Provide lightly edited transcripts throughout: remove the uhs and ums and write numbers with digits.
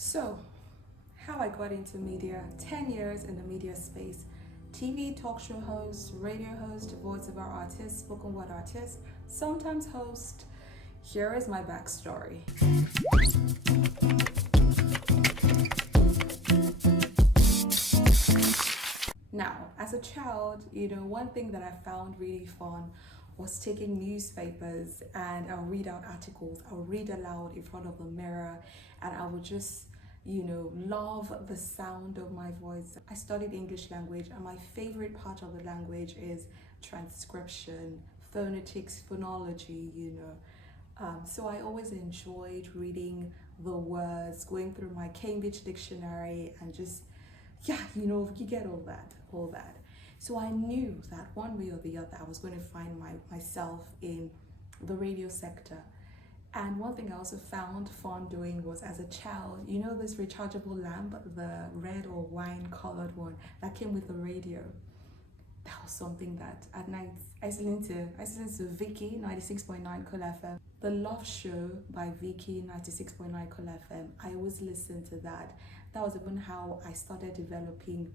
So, how I got into media: 10 years in the media space. TV, talk show host, radio host, voiceover artist, spoken word artist, sometimes host. Here is my backstory. Now, as a child, one thing that I found really fun was taking newspapers and I'll read out articles, I'll read aloud in front of the mirror, and I would just, love the sound of my voice. I studied English language, and my favorite part of the language is transcription, phonetics, phonology. So I always enjoyed reading the words, going through my Cambridge dictionary, and just, you get all that. So I knew that one way or the other, I was going to find myself in the radio sector. And one thing I also found fun doing was, as a child, this rechargeable lamp, the red or wine colored one that came with the radio. That was something that at night I used to listen to Vicky 96.9 Cool FM. The Love Show by Vicky 96.9 Cool FM. I always listened to that. That was even how I started developing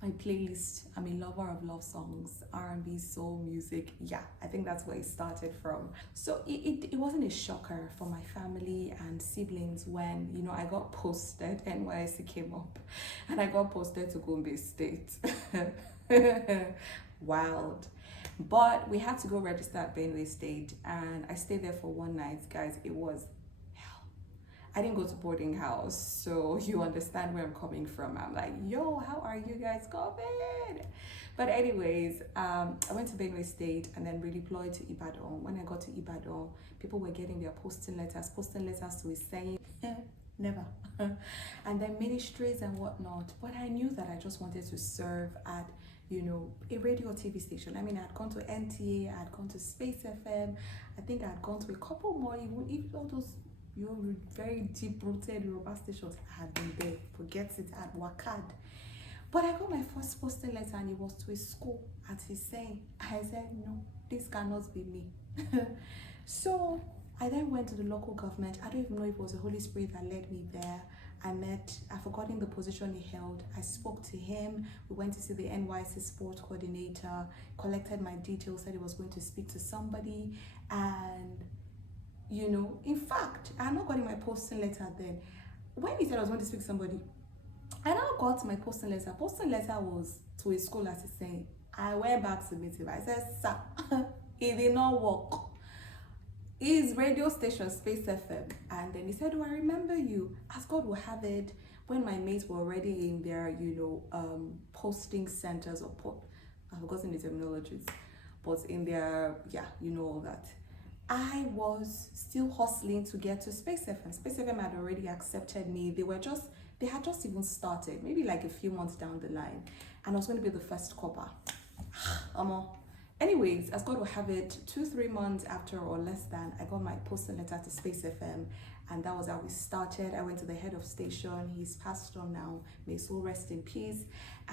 my playlist. I'm a lover of love songs, R&B, soul music. Yeah, I think that's where it started from. So it wasn't a shocker for my family and siblings when, I got posted, NYSC came up, and I got posted to Gombe State. Wild. But we had to go register at Benue State, and I stayed there for one night. Guys, it was hell. I didn't go to boarding house, so you understand where I'm coming from. I'm like, yo, how are you guys going? But anyways, I went to Benue State and then redeployed to Ibadan. When I got to Ibadan, people were getting their posting letters to his saying, never. And then ministries and whatnot. But I knew that I just wanted to serve at a radio TV station. I mean, I had gone to NTA, I had gone to Space FM, I think I had gone to a couple more, even if all those very deep-rooted Yoruba stations. I had been there, forget it, at Wakad. But I got my first posting letter, and it was to a school at his saying. I said, no, this cannot be me. So I then went to the local government. I don't even know if it was the Holy Spirit that led me there. I've forgotten the position he held. I spoke to him. We went to see the NYSC sports coordinator, collected my details, said he was going to speak to somebody. And, in fact, I had not gotten my posting letter then. When he said I was going to speak to somebody, I now got my posting letter. Posting letter was to a school, as he's saying. I went back to meet him. I said, sir, it did not work. His radio station, Space FM. And then he said, oh, I remember you. As God will have it, when my mates were already in their, posting centers, I've forgotten the terminologies, but in their, all that. I was still hustling to get to Space FM. Space FM had already accepted me. They had just even started, maybe like a few months down the line. And I was going to be the first copper. Anyways, as God will have it, 2-3 months after or less than, I got my posting letter to Space FM, and that was how we started. I went to the head of station. He's passed on now. May his soul rest in peace.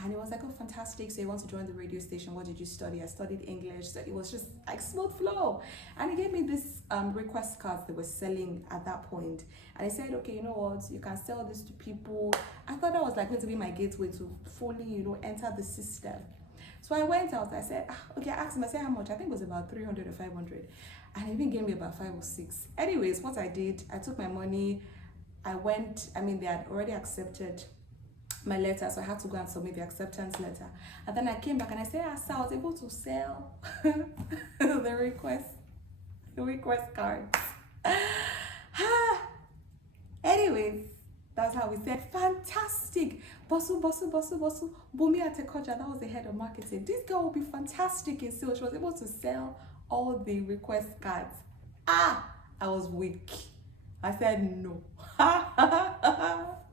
And it was like, oh, fantastic. So you want to join the radio station? What did you study? I studied English. So it was just like smooth flow. And he gave me this request cards they were selling at that point. And he said, okay, you know what? You can sell this to people. I thought that was like going to be my gateway to fully, enter the system. So I went out, I said, okay, I asked him, I said, how much? I think it was about 300 or 500. And he even gave me about 5 or 6. Anyways, what I did, I took my money, they had already accepted my letter, so I had to go and submit the acceptance letter. And then I came back and I said, sir, I was able to sell the request cards. Anyways, that's how we said, fantastic. Bosu. Bumi Atekoja, that was the head of marketing. This girl will be fantastic in sales. She was able to sell all the request cards. I was weak. I said no.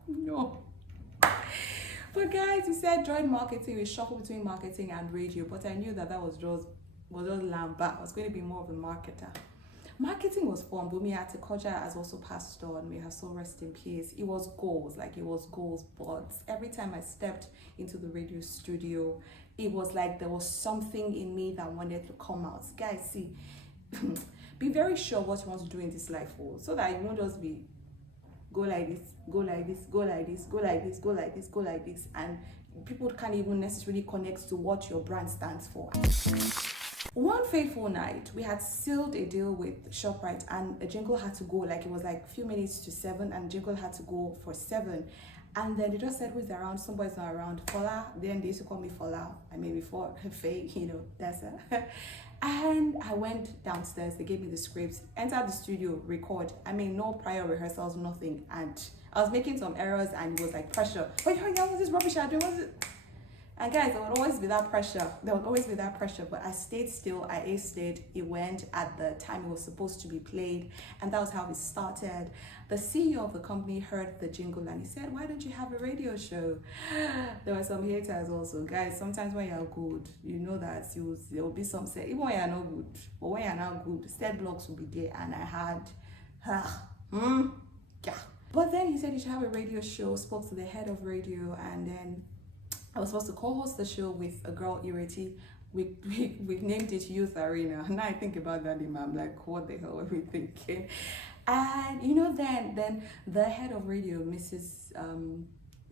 No. But guys, he said join marketing. We shuffle between marketing and radio. But I knew that was just lamba. I was going to be more of a marketer. Marketing was fun. Bumi Atekoja has also passed on. May her soul rest in peace. It was goals. But every time I stepped into the radio studio, it was like there was something in me that wanted to come out. Guys, see, be very sure what you want to do in this life, so that you won't just be go like this, go like this, go like this, go like this, go like this, go like this, and people can't even necessarily connect to what your brand stands for. One fateful night, we had sealed a deal with ShopRite, and a jingle had to go, like it was like a few minutes to 7, and jingle had to go for 7. And then they just said, who's around? Somebody's not around. Fola, then they used to call me Fola. I mean, before Faye, that's it. And I went downstairs, they gave me the scripts, entered the studio, record. I mean, no prior rehearsals, nothing. And I was making some errors, and it was like pressure. Oh, yeah, what's this rubbish I doing? What's it? And guys, there would always be that pressure. But I stayed still. I aced it. It went at the time it was supposed to be played. And that was how it started. The CEO of the company heard the jingle and he said, why don't you have a radio show? There were some haters also. Guys, sometimes when you're good, you know that there will be some say, even when you're not good, but when you're not good, state blocks will be there. And I had, yeah. But then he said you should have a radio show, spoke to the head of radio, and then I was supposed to co-host the show with a girl, Ireti. We named it Youth Arena. Now I think about that name, I'm like, what the hell are we thinking? And then the head of radio, Mrs.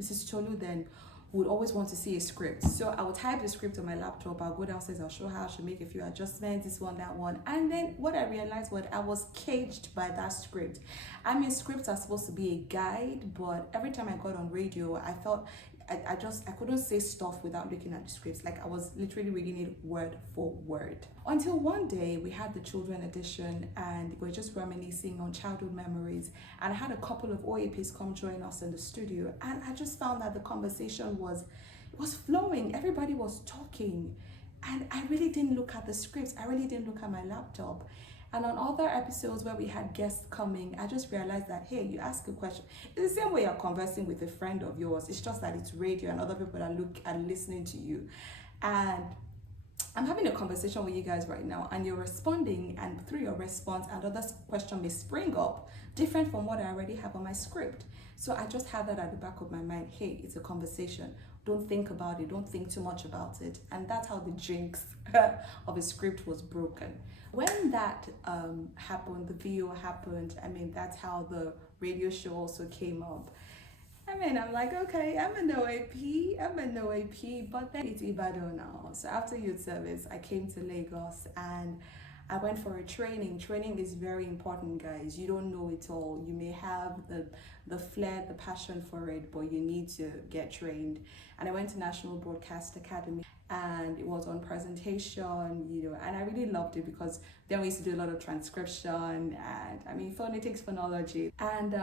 Cholu, then would always want to see a script. So I would type the script on my laptop, I'll go downstairs, I'll show her, she'll make a few adjustments, this one, that one. And then what I realized was I was caged by that script. I mean, scripts are supposed to be a guide, but every time I got on radio, I felt I couldn't say stuff without looking at the scripts. Like I was literally reading it word for word. Until one day we had the children edition and we're just reminiscing on childhood memories. And I had a couple of OAPs come join us in the studio, and I just found that the conversation was flowing. Everybody was talking, and I really didn't look at the scripts. I really didn't look at my laptop. And on other episodes where we had guests coming, I just realized that, hey, you ask a question. It's the same way you're conversing with a friend of yours. It's just that it's radio and other people are listening to you. And I'm having a conversation with you guys right now, and you're responding, and through your response, another question may spring up, different from what I already have on my script. So I just have that at the back of my mind. Hey, it's a conversation. Don't think about it. Don't think too much about it. And that's how the jinx of a script was broken. When that happened, the video happened, I mean, that's how the radio show also came up. I mean, I'm like, okay, I'm an OAP, but then it's Ibadan now. So after youth service, I came to Lagos and I went for a training. Training is very important, guys. You don't know it all. You may have the flair, the passion for it, but you need to get trained. And I went to National Broadcast Academy, and it was on presentation, and I really loved it because then we used to do a lot of transcription and, I mean, phonetics, phonology. And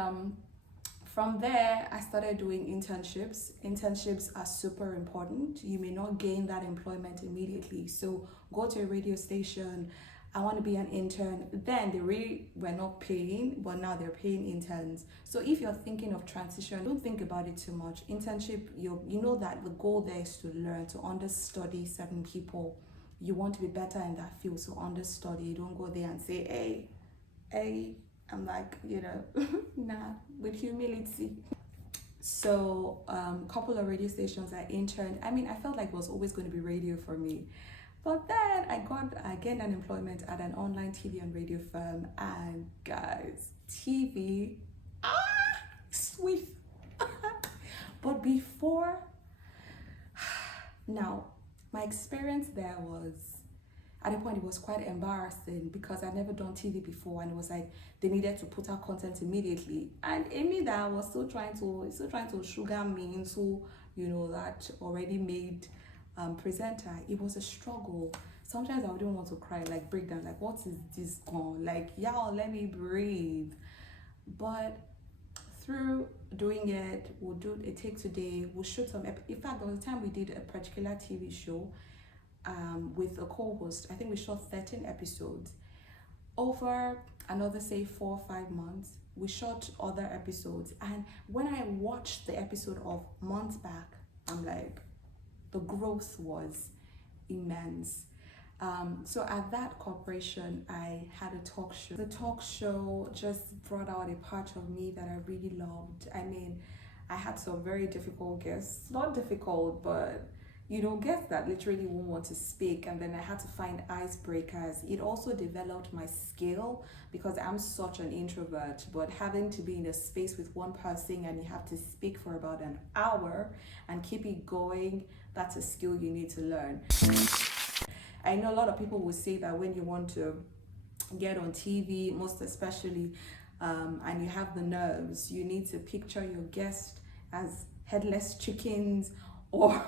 from there, I started doing internships. Internships are super important. You may not gain that employment immediately. So go to a radio station. I want to be an intern. Then they really were not paying, but now they're paying interns. So if you're thinking of transition, don't think about it too much. Internship, you know that the goal there is to learn, to understudy certain people. You want to be better in that field, so understudy. Don't go there and say, hey, I'm like, nah, with humility. So couple of radio stations I interned. I mean, I felt like it was always going to be radio for me. But then I gained an employment at an online TV and radio firm. And guys, TV, sweet. But before, now, my experience there was, at a point it was quite embarrassing because I'd never done TV before, and it was like they needed to put out content immediately. And Amy that was still trying to sugar me into, that already made presenter. It was a struggle. Sometimes I wouldn't want to cry, like break down, like what is this gone? Like, y'all, let me breathe. But through doing it, we'll do a take today, we'll shoot some in fact, there was a time we did a particular TV show with a co-host. I think we shot 13 episodes. Over another, say, 4 or 5 months, we shot other episodes. And when I watched the episode of months back, I'm like, the growth was immense. So at that corporation, I had a talk show. The talk show just brought out a part of me that I really loved. I mean, I had some very difficult guests. Not difficult, but guests that literally won't want to speak, and then I had to find icebreakers. It also developed my skill because I'm such an introvert, but having to be in a space with one person and you have to speak for about an hour and keep it going, that's a skill you need to learn. I know a lot of people will say that when you want to get on TV, most especially, and you have the nerves, you need to picture your guest as headless chickens or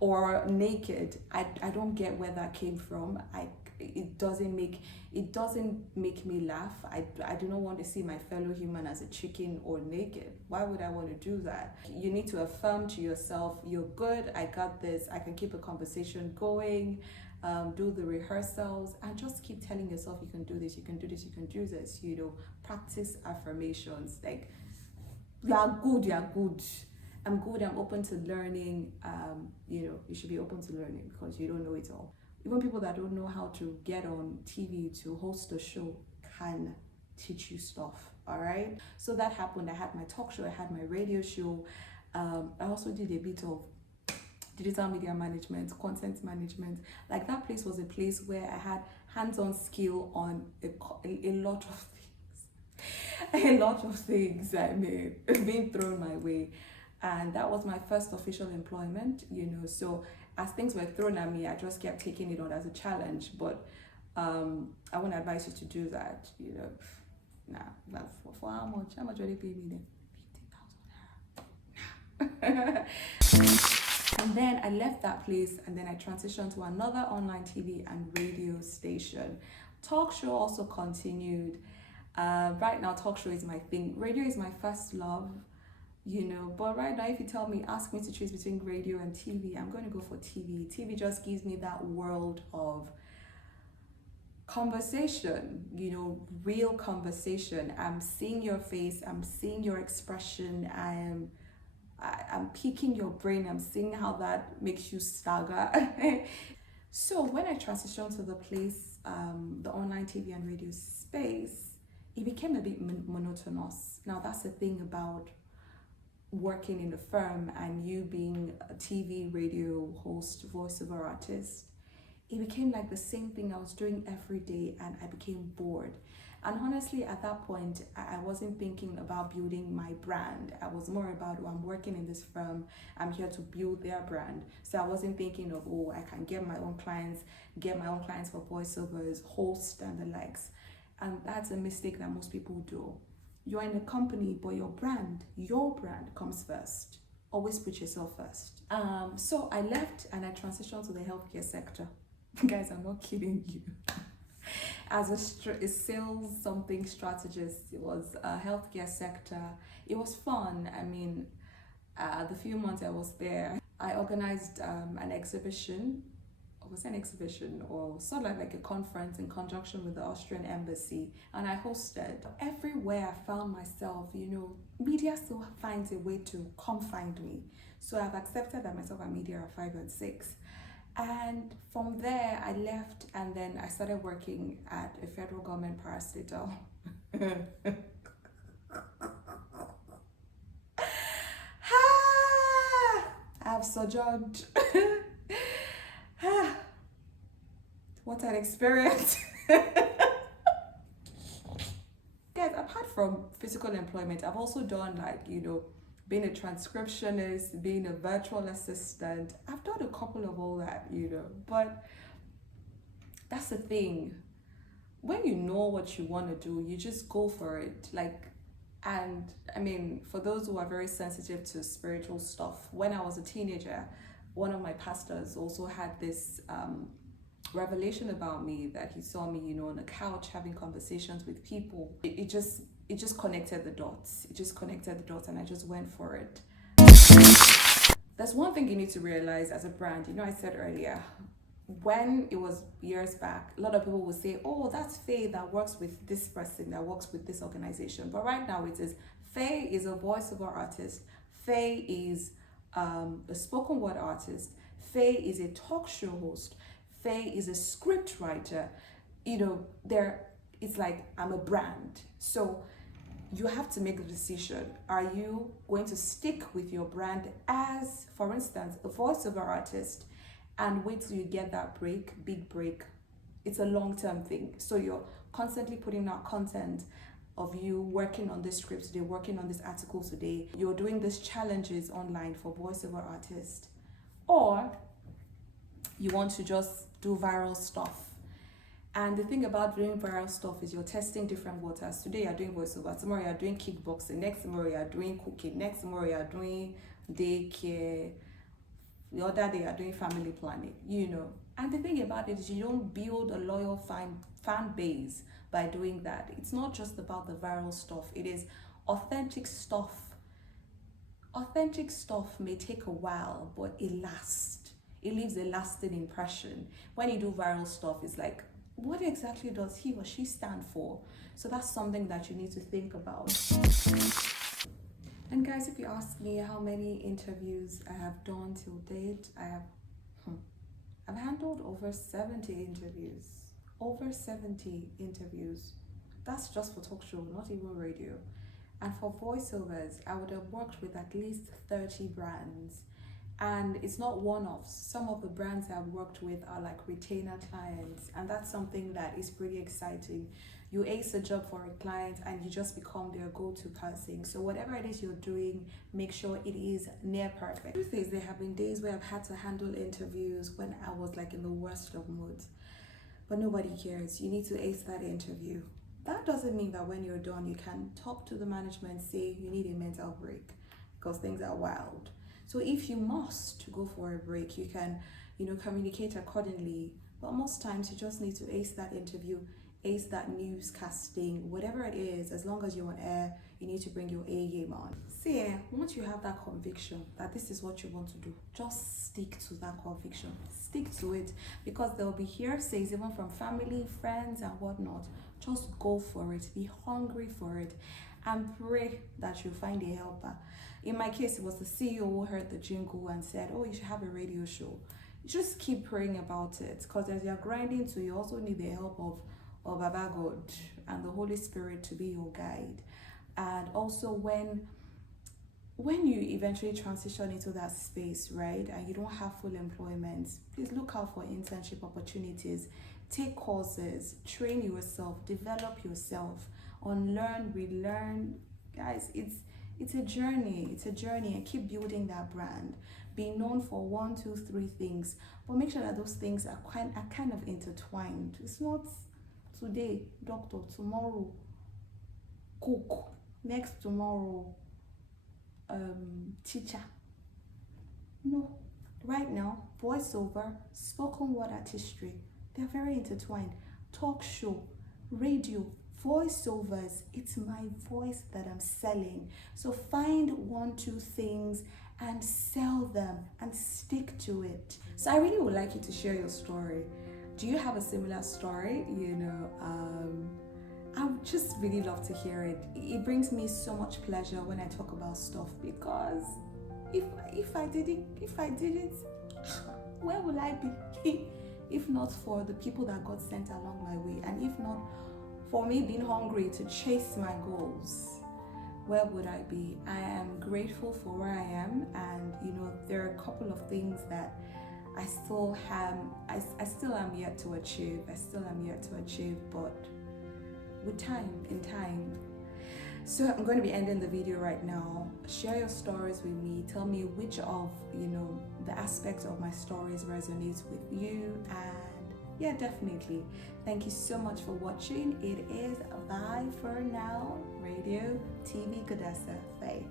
or naked. I don't get where that came from. It doesn't make me laugh. I do not want to see my fellow human as a chicken or naked. Why would I want to do that? You need to affirm to yourself, you're good, I got this, I can keep a conversation going, do the rehearsals, and just keep telling yourself you can do this, you can do this, you can do this. Practice affirmations like you are good. I'm good, I'm open to learning. You should be open to learning because you don't know it all. Even people that don't know how to get on TV to host a show can teach you stuff, all right? So that happened. I had my talk show, I had my radio show. I also did a bit of digital media management, content management. Like that place was a place where I had hands-on skill on a lot of things. A lot of things, I mean, being thrown my way. And that was my first official employment, so as things were thrown at me, I just kept taking it on as a challenge. But I wouldn't advise you to do that, for how much? How much will they pay me then? 15,000 naira. And then I left that place and then I transitioned to another online TV and radio station. Talk show also continued. Right now, talk show is my thing. Radio is my first love. But right now, if you ask me to choose between radio and TV, I'm going to go for TV. TV just gives me that world of conversation, real conversation. I'm seeing your face, I'm seeing your expression, I'm piquing your brain, I'm seeing how that makes you stagger. So when I transitioned to the place, the online TV and radio space, it became a bit monotonous. Now that's the thing about working in a firm and you being a TV, radio host, voiceover artist. It became like the same thing I was doing every day and I became bored. And honestly, at that point, I wasn't thinking about building my brand. I was more about, I'm working in this firm, I'm here to build their brand. So I wasn't thinking of, I can get my own clients for voiceovers, host and the likes. And that's a mistake that most people do. You're in a company, but your brand comes first. Always put yourself first. So I left and I transitioned to the healthcare sector. Guys, I'm not kidding you. As a sales something strategist, it was a healthcare sector. It was fun. I mean, the few months I was there, I organized an exhibition. Was an exhibition or sort of like a conference in conjunction with the Austrian embassy, and I hosted. Everywhere I found myself, media still finds a way to come find me. So I've accepted that myself and media are 5 and 6. And from there, I left and then I started working at a federal government parastatal. I've sojourned. What an experience. Guys, apart from physical employment, I've also done being a transcriptionist, being a virtual assistant. I've done a couple of all that, but that's the thing. When you know what you want to do, you just go for it. And I mean, for those who are very sensitive to spiritual stuff, when I was a teenager, one of my pastors also had this revelation about me, that he saw me, on the couch having conversations with people. It just connected the dots. And I just went for it. There's one thing you need to realize as a brand. I said earlier, when it was years back, a lot of people would say, oh, that's Faye that works with this person, that works with this organization. But right now it is, Faye is a voiceover artist. Faye is a spoken word artist. Faye is a talk show host. Faye is a script writer. It's like I'm a brand. So you have to make the decision. Are you going to stick with your brand as, for instance, a voiceover artist and wait till you get that break, big break? It's a long-term thing. So you're constantly putting out content of you working on this script today, working on this article today. You're doing these challenges online for voiceover artists. Or you want to just do viral stuff. And the thing about doing viral stuff is you're testing different waters. Today you're doing voiceover, tomorrow you're doing kickboxing, next tomorrow you're doing cooking, next tomorrow you're doing daycare, the other day you're doing family planning, you know. And the thing about it is you don't build a loyal fan base by doing that. It's not just about the viral stuff, it is authentic stuff. Authentic stuff may take a while, but it lasts. It leaves a lasting impression. When you do viral stuff, it's like, what exactly does he or she stand for? So that's something that you need to think about. And guys, if you ask me how many interviews I have done till date, I've handled over 70 interviews. Over 70 interviews. That's just for talk show, not even radio. And for voiceovers, I would have worked with at least 30 brands. And it's not one-offs. Some of the brands I've worked with are like retainer clients, and that's something that is pretty exciting. You ace a job for a client and you just become their go-to person. So whatever it is you're doing, make sure it is near perfect. The truth is, there have been days where I've had to handle interviews when I was like in the worst of moods, but nobody cares. You need to ace that interview. That doesn't mean that when you're done, you can talk to the management, say you need a mental break because things are wild. So if you must go for a break, you can, communicate accordingly. But most times you just need to ace that interview, ace that newscasting, whatever it is. As long as you're on air, you need to bring your A game on. See, once you have that conviction that this is what you want to do, just stick to that conviction. Stick to it, because there will be hearsays even from family, friends, and whatnot. Just go for it. Be hungry for it, and pray that you find a helper. In my case, it was the CEO who heard the jingle and said, oh, you should have a radio show. Just keep praying about it, because as you're grinding too, you also need the help of Baba God and the Holy Spirit to be your guide. And also when you eventually transition into that space, right, and you don't have full employment, please look out for internship opportunities. Take courses, train yourself, develop yourself, unlearn, relearn. Guys, it's a journey, and keep building that brand. Be known for 1, 2, 3 things, but make sure that those things are kind of intertwined. It's not today, doctor, tomorrow, cook, next tomorrow, teacher. No, right now, voiceover, spoken word artistry, they're very intertwined. Talk show, radio, voiceovers, it's my voice that I'm selling. So find 1, 2 things and sell them and stick to it. So I really would like you to share your story. Do you have a similar story? I would just really love to hear it. It brings me so much pleasure when I talk about stuff, because if I did it, where will I be? If not for the people that God sent along my way, and if not for me being hungry to chase my goals, where would I be? I am grateful for where I am, and there are a couple of things that I still am yet to achieve. But with time, in time. So I'm going to be ending the video right now. Share your stories with me. Tell me which of the aspects of my stories resonates with you, and yeah, definitely. Thank you so much for watching. It is bye for now. Radio TV Faydessa. Bye.